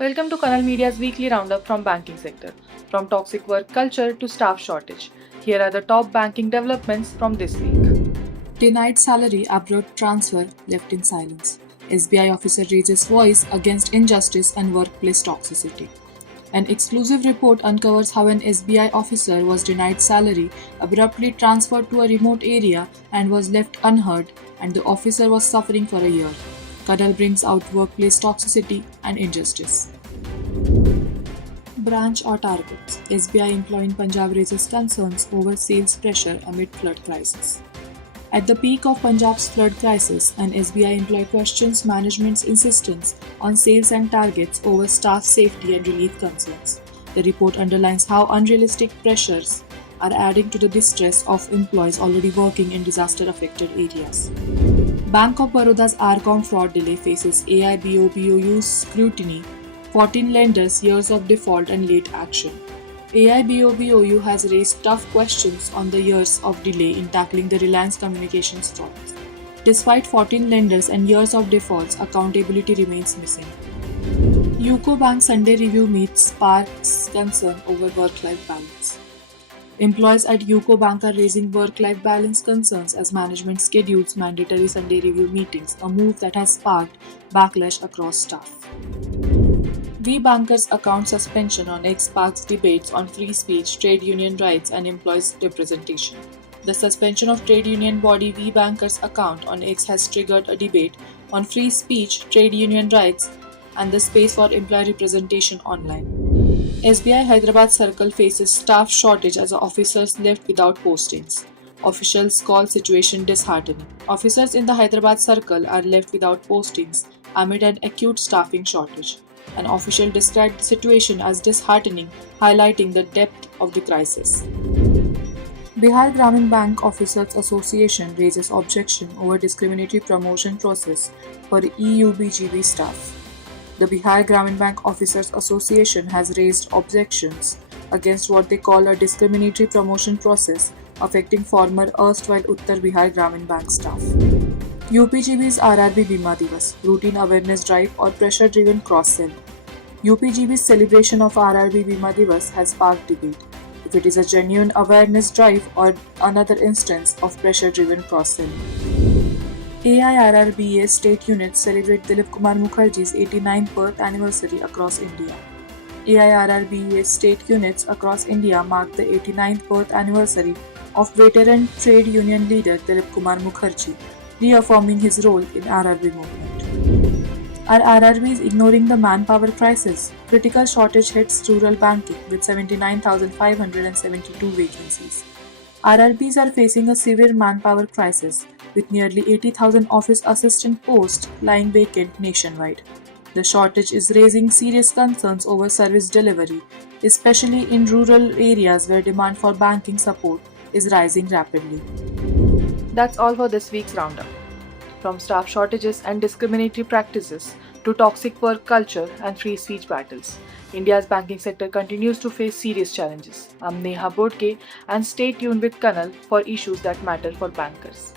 Welcome to Kanal Media's weekly roundup from banking sector. From toxic work culture to staff shortage. Here are the top banking developments from this week. Denied salary abrupt transfer left in silence. SBI officer raises voice against injustice and workplace toxicity. An exclusive report uncovers how an SBI officer was denied salary, abruptly transferred to a remote area, and was left unheard, and the officer was suffering for a year. Kadal brings out workplace toxicity and injustice. Branch or targets. SBI employee in Punjab raises concerns over sales pressure amid flood crisis. At the peak of Punjab's flood crisis, an SBI employee questions management's insistence on sales and targets over staff safety and relief concerns. The report underlines how unrealistic pressures are adding to the distress of employees already working in disaster-affected areas. Bank of Baroda's RCOM fraud delay faces AIBOBOU's scrutiny, 14 lenders, years of default and late action. AIBOBOU has raised tough questions on the years of delay in tackling the Reliance Communications fraud. Despite 14 lenders and years of defaults, accountability remains missing. UCO Bank Sunday review meets sparks concern over work-life balance. Employees at UCO Bank are raising work-life balance concerns as management schedules mandatory Sunday review meetings, a move that has sparked backlash across staff. We Bankers account suspension on X sparks debates on free speech, trade union rights, and employees' representation. The suspension of trade union body We Bankers account on X has triggered a debate on free speech, trade union rights, and the space for employee representation online. SBI Hyderabad Circle faces staff shortage as officers left without postings. Officials call situation disheartening. Officers in the Hyderabad Circle are left without postings amid an acute staffing shortage. An official described the situation as disheartening, highlighting the depth of the crisis. Bihar Gramin Bank Officers Association raises objection over discriminatory promotion process for EUBGB staff. The Bihar Gramin Bank Officers Association has raised objections against what they call a discriminatory promotion process affecting former erstwhile Uttar Bihar Gramin Bank staff. UPGB's RRB Bima Divas, routine awareness drive or pressure-driven cross-sell. UPGB's celebration of RRB Bima Divas has sparked debate. If it is a genuine awareness drive or another instance of pressure-driven cross-sell. AIRRBA state units celebrate Dilip Kumar Mukherjee's 89th birth anniversary across India. AIRRBA state units across India mark the 89th birth anniversary of veteran trade union leader Dilip Kumar Mukherjee, reaffirming his role in RRB movement. Are RRBs ignoring the manpower crisis? Critical shortage hits rural banking with 79,572 vacancies. RRBs are facing a severe manpower crisis with nearly 80,000 office assistant posts lying vacant nationwide. The shortage is raising serious concerns over service delivery, especially in rural areas where demand for banking support is rising rapidly. That's all for this week's roundup. From staff shortages and discriminatory practices to toxic work culture and free speech battles, India's banking sector continues to face serious challenges. I'm Neha Bodke and stay tuned with Kanal for issues that matter for bankers.